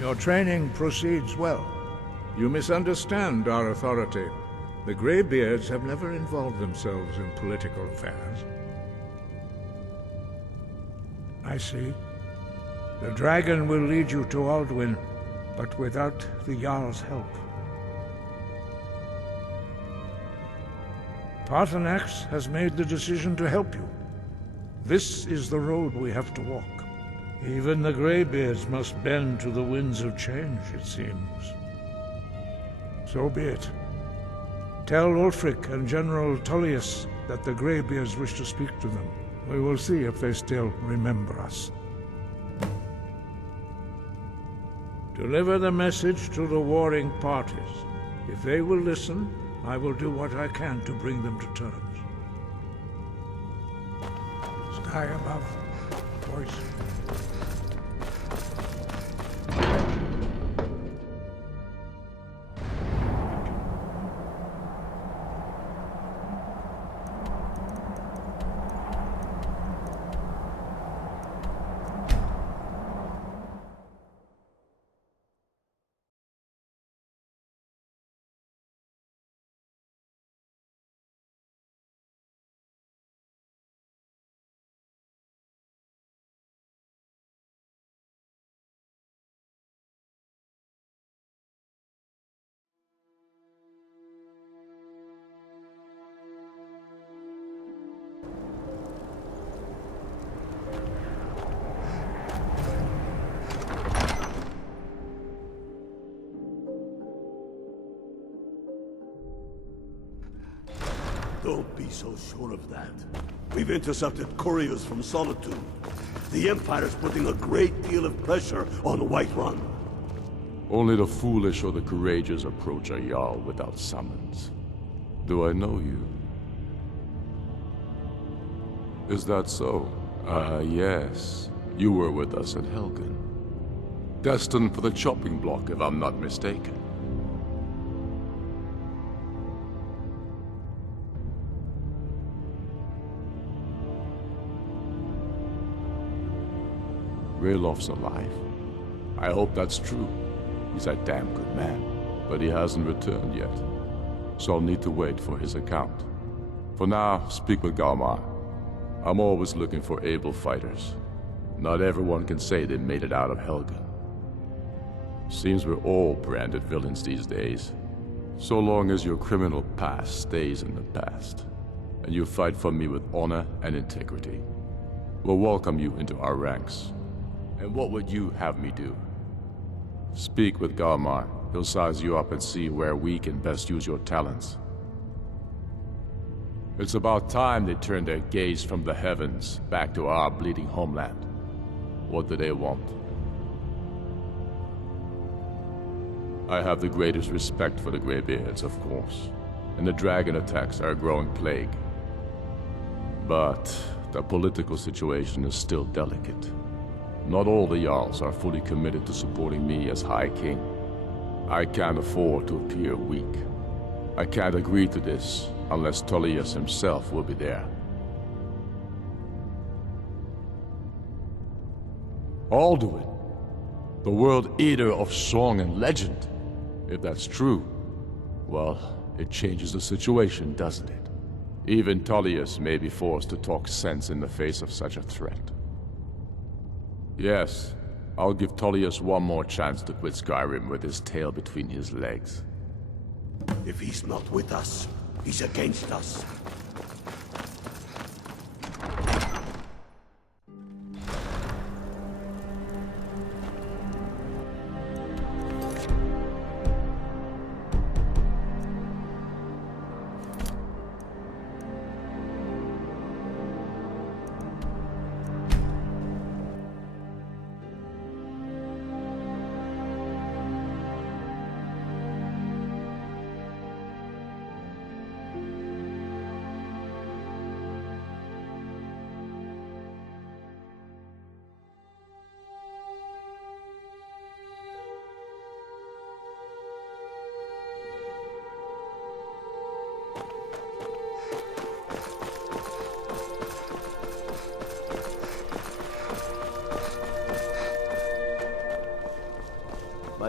Your training proceeds well. You misunderstand our authority. The Greybeards have never involved themselves in political affairs. I see. The dragon will lead you to Alduin, but without the Jarl's help. Paarthurnax has made the decision to help you. This is the road we have to walk. Even the Greybeards must bend to the winds of change, it seems. So be it. Tell Ulfric and General Tullius that the Greybeards wish to speak to them. We will see if they still remember us. Deliver the message to the warring parties. If they will listen, I will do what I can to bring them to terms. Sky above. Voice. Don't be so sure of that. We've intercepted couriers from Solitude. The Empire's putting a great deal of pressure on Whiterun. Only the foolish or the courageous approach a Jarl without summons. Do I know you? Is that so? Yes. You were with us at Helgen. Destined for the chopping block, if I'm not mistaken. Raylof's alive. I hope that's true. He's a damn good man, but he hasn't returned yet. So I'll need to wait for his account. For now, speak with Galmar. I'm always looking for able fighters. Not everyone can say they made it out of Helgen. Seems we're all branded villains these days. So long as your criminal past stays in the past, and you fight for me with honor and integrity, we'll welcome you into our ranks. And what would you have me do? Speak with Galmar. He'll size you up and see where we can best use your talents. It's about time they turned their gaze from the heavens back to our bleeding homeland. What do they want? I have the greatest respect for the Greybeards, of course, and the dragon attacks are a growing plague. But the political situation is still delicate. Not all the Jarls are fully committed to supporting me as High King. I can't afford to appear weak. I can't agree to this unless Tullius himself will be there. Alduin, the World Eater of song and legend. If that's true, well, it changes the situation, doesn't it? Even Tullius may be forced to talk sense in the face of such a threat. Yes, I'll give Tullius one more chance to quit Skyrim with his tail between his legs. If he's not with us, he's against us.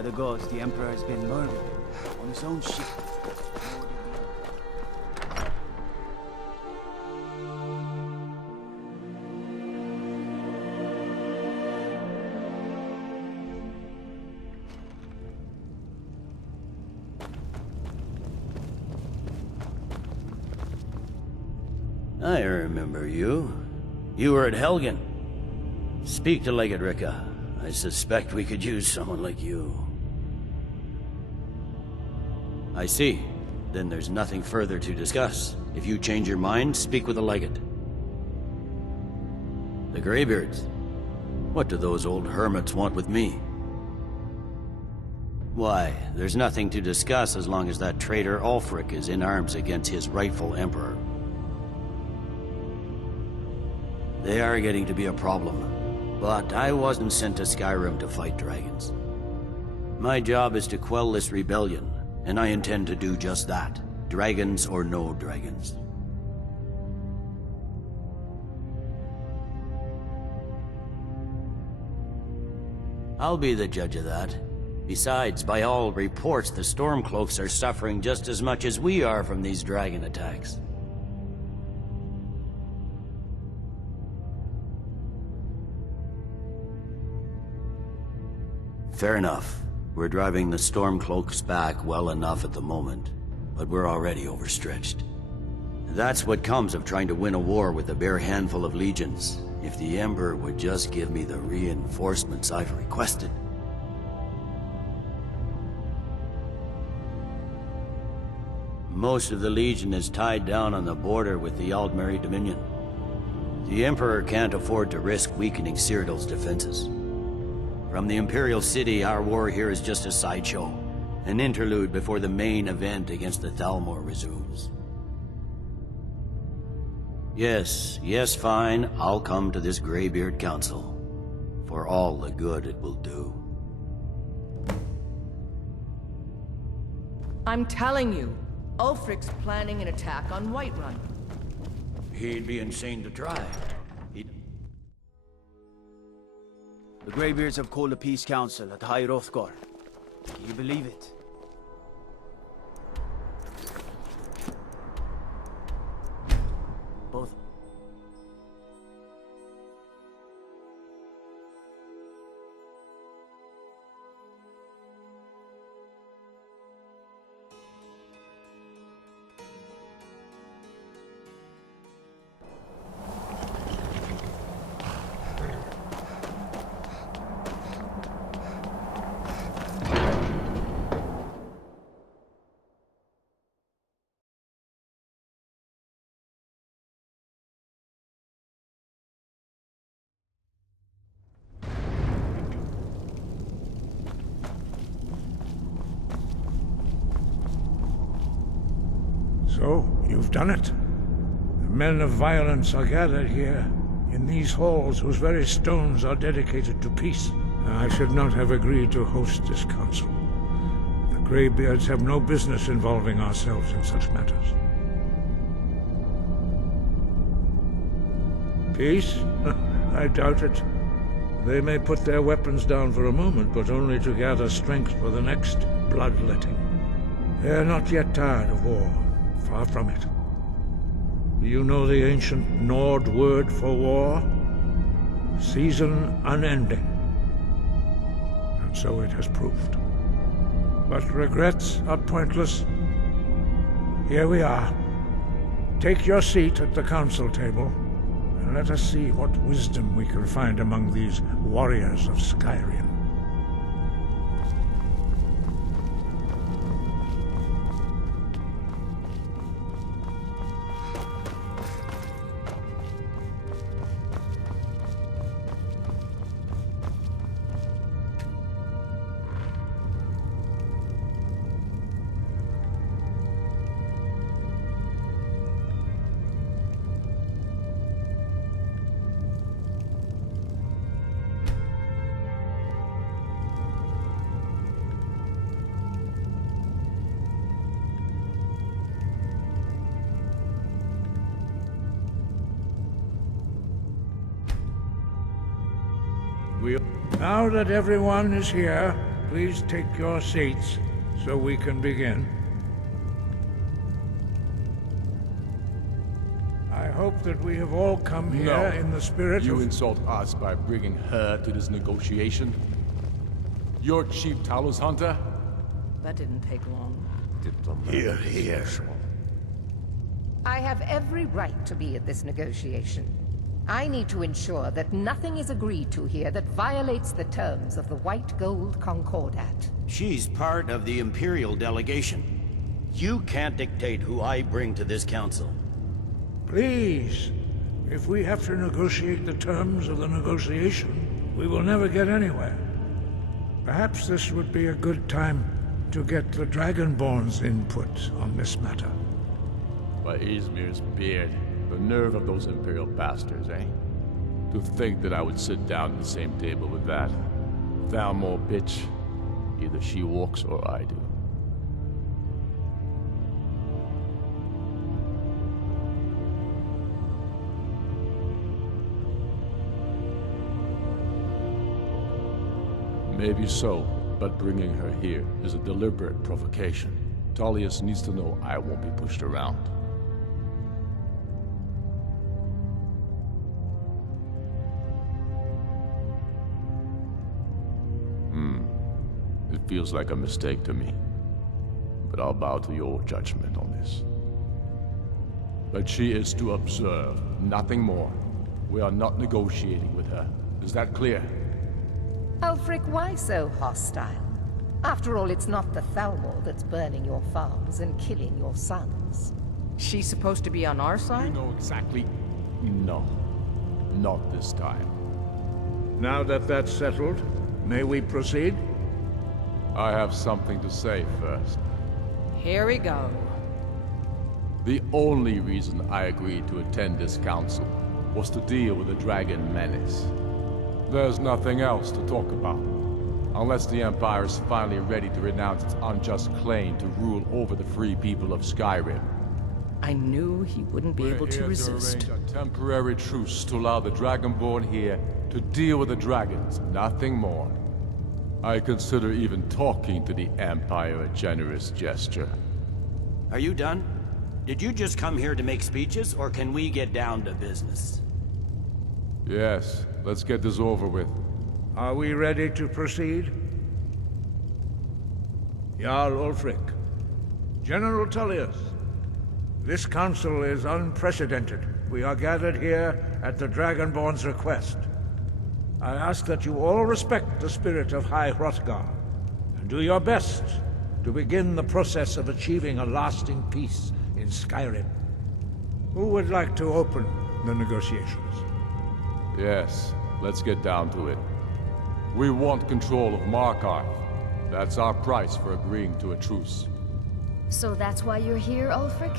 By the gods, the Emperor has been murdered on his own ship. I remember you. You were at Helgen. Speak to Legate Ricka. I suspect we could use someone like you. I see. Then there's nothing further to discuss. If you change your mind, speak with the Legate. The Greybeards. What do those old hermits want with me? Why, there's nothing to discuss as long as that traitor Ulfric is in arms against his rightful emperor. They are getting to be a problem, but I wasn't sent to Skyrim to fight dragons. My job is to quell this rebellion, and I intend to do just that, dragons or no dragons. I'll be the judge of that. Besides, by all reports, the Stormcloaks are suffering just as much as we are from these dragon attacks. Fair enough. We're driving the Stormcloaks back well enough at the moment, but we're already overstretched. That's what comes of trying to win a war with a bare handful of legions. If the Emperor would just give me the reinforcements I've requested. Most of the Legion is tied down on the border with the Aldmeri Dominion. The Emperor can't afford to risk weakening Cyrodiil's defenses. From the Imperial City, our war here is just a sideshow. An interlude before the main event against the Thalmor resumes. Yes, fine. I'll come to this Greybeard Council. For all the good it will do. I'm telling you, Ulfric's planning an attack on Whiterun. He'd be insane to try. The Greybeards have called a peace council at High Hrothgar. Can you believe it? Both. So, you've done it. The men of violence are gathered here, in these halls whose very stones are dedicated to peace. I should not have agreed to host this council. The Greybeards have no business involving ourselves in such matters. Peace? I doubt it. They may put their weapons down for a moment, but only to gather strength for the next bloodletting. They are not yet tired of war. Far from it. Do you know the ancient Nord word for war? Season unending. And so it has proved. But regrets are pointless. Here we are. Take your seat at the council table, and let us see what wisdom we can find among these warriors of Skyrim. Now that everyone is here, please take your seats so we can begin. I hope that we have all come here in the spirit You of... insult us by bringing her to this negotiation? You're Chief Talos Hunter? That didn't take long. Here, here. I have every right to be at this negotiation. I need to ensure that nothing is agreed to here that violates the terms of the White Gold Concordat. She's part of the Imperial delegation. You can't dictate who I bring to this council. Please, if we have to negotiate the terms of the negotiation, we will never get anywhere. Perhaps this would be a good time to get the Dragonborn's input on this matter. By Izmir's beard, the nerve of those Imperial bastards, eh? To think that I would sit down at the same table with that. Thalmor bitch. Either she walks or I do. Maybe so, but bringing her here is a deliberate provocation. Tullius needs to know I won't be pushed around. It feels like a mistake to me, but I'll bow to your judgment on this. But she is to observe, nothing more. We are not negotiating with her. Is that clear? Ulfric, why so hostile? After all, it's not the Thalmor that's burning your farms and killing your sons. She's supposed to be on our You side? know exactly... No. Not this time. Now that that's settled, may we proceed? I have something to say first. Here we go. The only reason I agreed to attend this council was to deal with the dragon menace. There's nothing else to talk about. Unless the Empire is finally ready to renounce its unjust claim to rule over the free people of Skyrim. I knew he wouldn't be able to resist. Arrange a temporary truce to allow the Dragonborn here to deal with the dragons, nothing more. I consider even talking to the Empire a generous gesture. Are you done? Did you just come here to make speeches, or can we get down to business? Yes, let's get this over with. Are we ready to proceed? Jarl Ulfric, General Tullius, this council is unprecedented. We are gathered here at the Dragonborn's request. I ask that you all respect the spirit of High Hrothgar, and do your best to begin the process of achieving a lasting peace in Skyrim. Who would like to open the negotiations? Yes, let's get down to it. We want control of Markarth. That's our price for agreeing to a truce. So that's why you're here, Ulfric?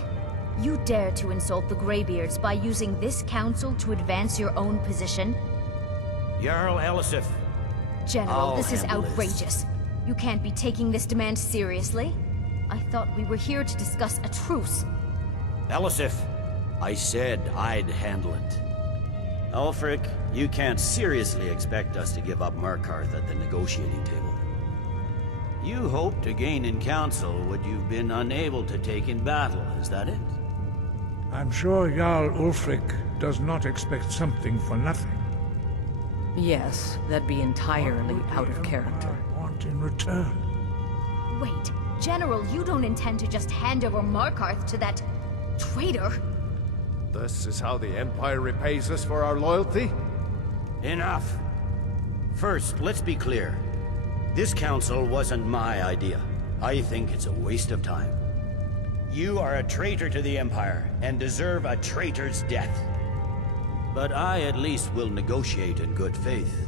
You dare to insult the Greybeards by using this council to advance your own position? Jarl Elisif. General, I'll this is handle this. outrageous. You can't be taking this demand seriously. I thought we were here to discuss a truce. Elisif, I said I'd handle it. Ulfric, you can't seriously expect us to give up Markarth at the negotiating table. You hoped to gain in council what you've been unable to take in battle, is that it? I'm sure Jarl Ulfric does not expect something for nothing. Yes, that'd be entirely What would out the of character. Empire want in return? Wait, General, you don't intend to just hand over Markarth to that traitor? This is how the Empire repays us for our loyalty? Enough! First, let's be clear. This council wasn't my idea. I think it's a waste of time. You are a traitor to the Empire, and deserve a traitor's death. But I at least will negotiate in good faith.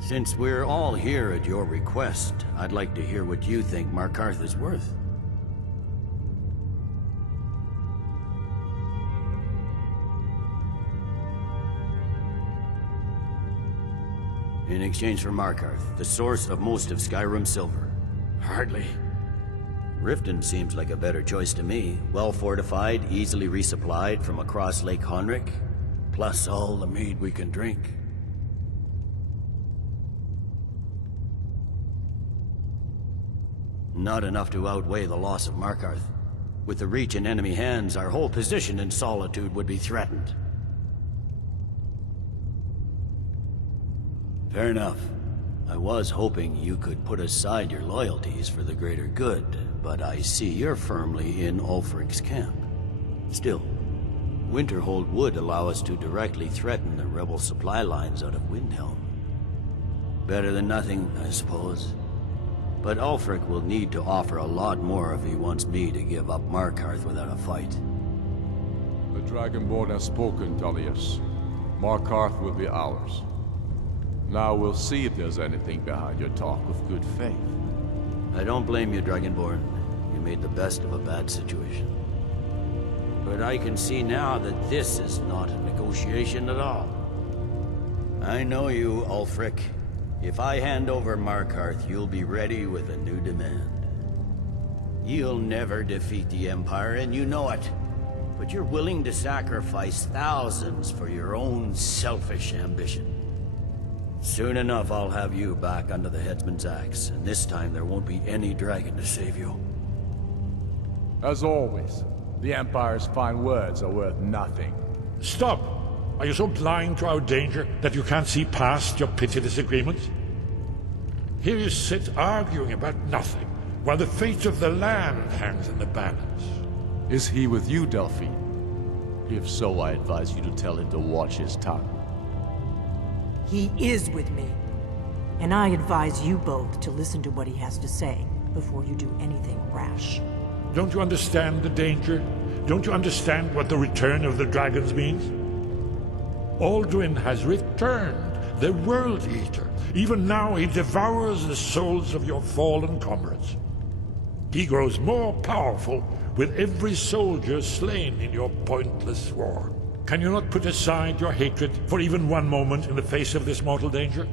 Since we're all here at your request, I'd like to hear what you think Markarth is worth. In exchange for Markarth, the source of most of Skyrim's silver. Hardly. Riften seems like a better choice to me. Well fortified, easily resupplied from across Lake Honric, plus all the mead we can drink. Not enough to outweigh the loss of Markarth. With the Reach in enemy hands, our whole position in Solitude would be threatened. Fair enough. I was hoping you could put aside your loyalties for the greater good, but I see you're firmly in Ulfric's camp. Still, Winterhold would allow us to directly threaten the rebel supply lines out of Windhelm. Better than nothing, I suppose. But Ulfric will need to offer a lot more if he wants me to give up Markarth without a fight. The Dragonborn has spoken, Tullius. Markarth will be ours. Now we'll see if there's anything behind your talk of good faith. I don't blame you, Dragonborn. You made the best of a bad situation. But I can see now that this is not a negotiation at all. I know you, Ulfric. If I hand over Markarth, you'll be ready with a new demand. You'll never defeat the Empire, and you know it. But you're willing to sacrifice thousands for your own selfish ambition. Soon enough, I'll have you back under the headsman's axe, and this time there won't be any dragon to save you. As always, the Empire's fine words are worth nothing. Stop! Are you so blind to our danger that you can't see past your petty disagreements? Here you sit arguing about nothing, while the fate of the land hangs in the balance. Is he with you, Delphine? If so, I advise you to tell him to watch his tongue. He is with me. And I advise you both to listen to what he has to say before you do anything rash. Don't you understand the danger? Don't you understand what the return of the dragons means? Alduin has returned, the World Eater. Even now he devours the souls of your fallen comrades. He grows more powerful with every soldier slain in your pointless war. Can you not put aside your hatred for even one moment in the face of this mortal danger?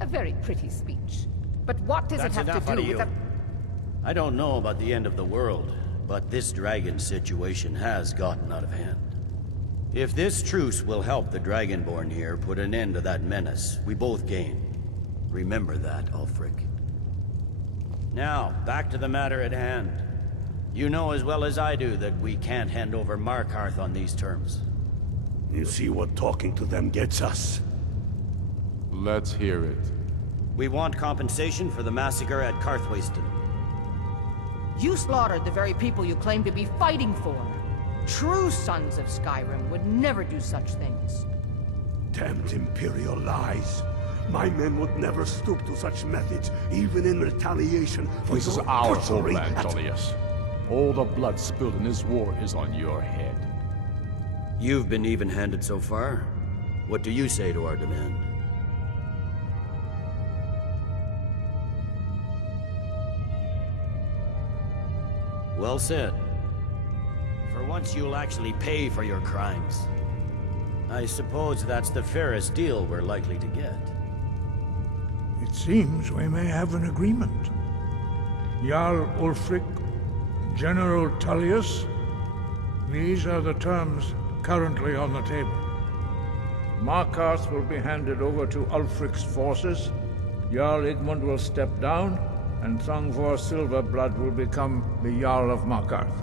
A very pretty speech. But what does it have to do with the... I don't know about the end of the world, but this dragon situation has gotten out of hand. If this truce will help the Dragonborn here put an end to that menace, we both gain. Remember that, Ulfric. Now, back to the matter at hand. You know as well as I do that we can't hand over Markarth on these terms. You see what talking to them gets us? Let's hear it. We want compensation for the massacre at Karthwasten. You slaughtered the very people you claim to be fighting for. True sons of Skyrim would never do such things. Damned Imperial lies. My men would never stoop to such methods, even in retaliation for This is your our butchery homeland, at- Tullius. All the blood spilled in this war is on your head. You've been even-handed so far. What do you say to our demand? Well said. For once you'll actually pay for your crimes. I suppose that's the fairest deal we're likely to get. It seems we may have an agreement. Jarl Ulfric, General Tullius, these are the terms currently on the table. Markarth will be handed over to Ulfric's forces, Jarl Igmund will step down, and Thongvor Silverblood will become the Jarl of Markarth.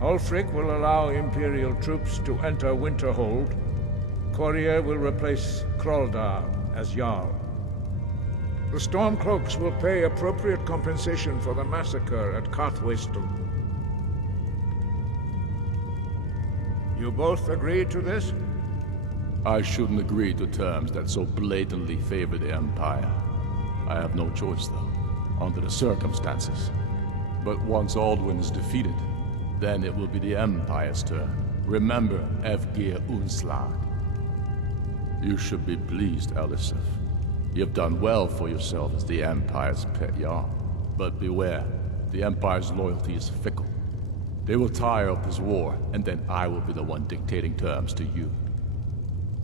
Ulfric will allow Imperial troops to enter Winterhold. Courier will replace Kraldar as Jarl. The Stormcloaks will pay appropriate compensation for the massacre at Karthwasten. You both agree to this? I shouldn't agree to terms that so blatantly favor the Empire. I have no choice, though, under the circumstances. But once Alduin is defeated, then it will be the Empire's turn. Remember Evgir Unslag. You should be pleased, Elisif. You've done well for yourself as the Empire's pet Jarl. But beware, the Empire's loyalty is fickle. They will tire of this war, and then I will be the one dictating terms to you.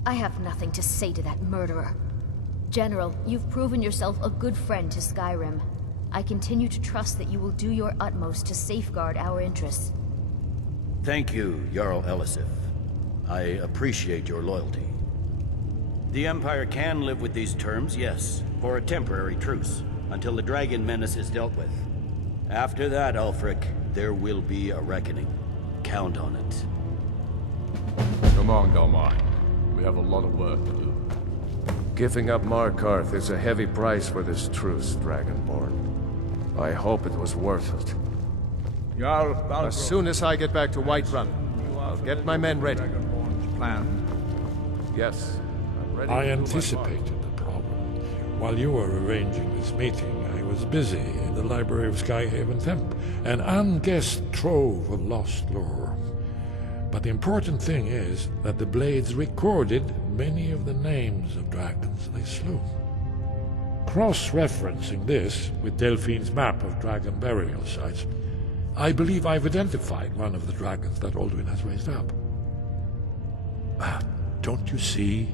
I have nothing to say to that murderer. General, you've proven yourself a good friend to Skyrim. I continue to trust that you will do your utmost to safeguard our interests. Thank you, Jarl Elisif. I appreciate your loyalty. The Empire can live with these terms, yes, for a temporary truce, until the Dragon Menace is dealt with. After that, Ulfric, there will be a reckoning. Count on it. Come on, Galmar. We have a lot of work to do. Giving up Markarth is a heavy price for this truce, Dragonborn. I hope it was worth it. As soon as I get back to Whiterun, I'll get my men ready. Yes, I'm ready. I anticipated the problem. While you were arranging this meeting, I was busy in the library of Skyhaven Temp, an unguessed trove of lost lore. But the important thing is that the Blades recorded many of the names of dragons they slew. Cross-referencing this with Delphine's map of dragon burial sites, I believe I've identified one of the dragons that Alduin has raised up. Don't you see?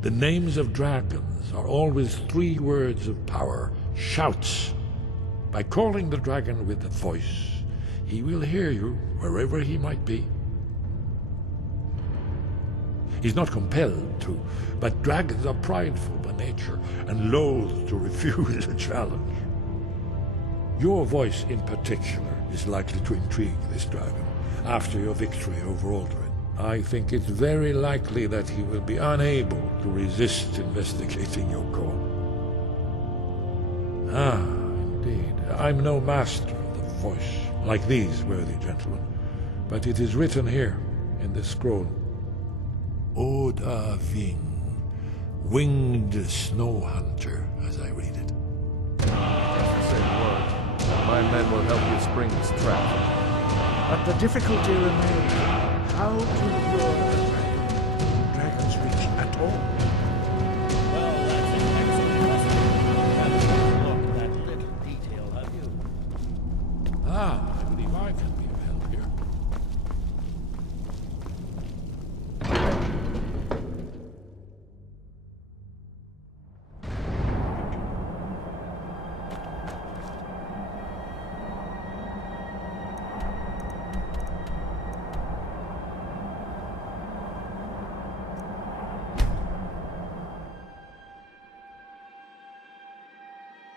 The names of dragons are always 3 words of power, shouts. By calling the dragon with a voice, he will hear you wherever he might be. He's not compelled to, but dragons are prideful by nature and loath to refuse a challenge. Your voice in particular is likely to intrigue this dragon after your victory over Alduin. I think it's very likely that he will be unable to resist investigating your call. Ah, indeed. I'm no master of the voice, like these worthy gentlemen, but it is written here in this scroll. Oda Ving, winged snow hunter, as I read it. Say the word. My men will help you spring this trap. But the difficulty remains how to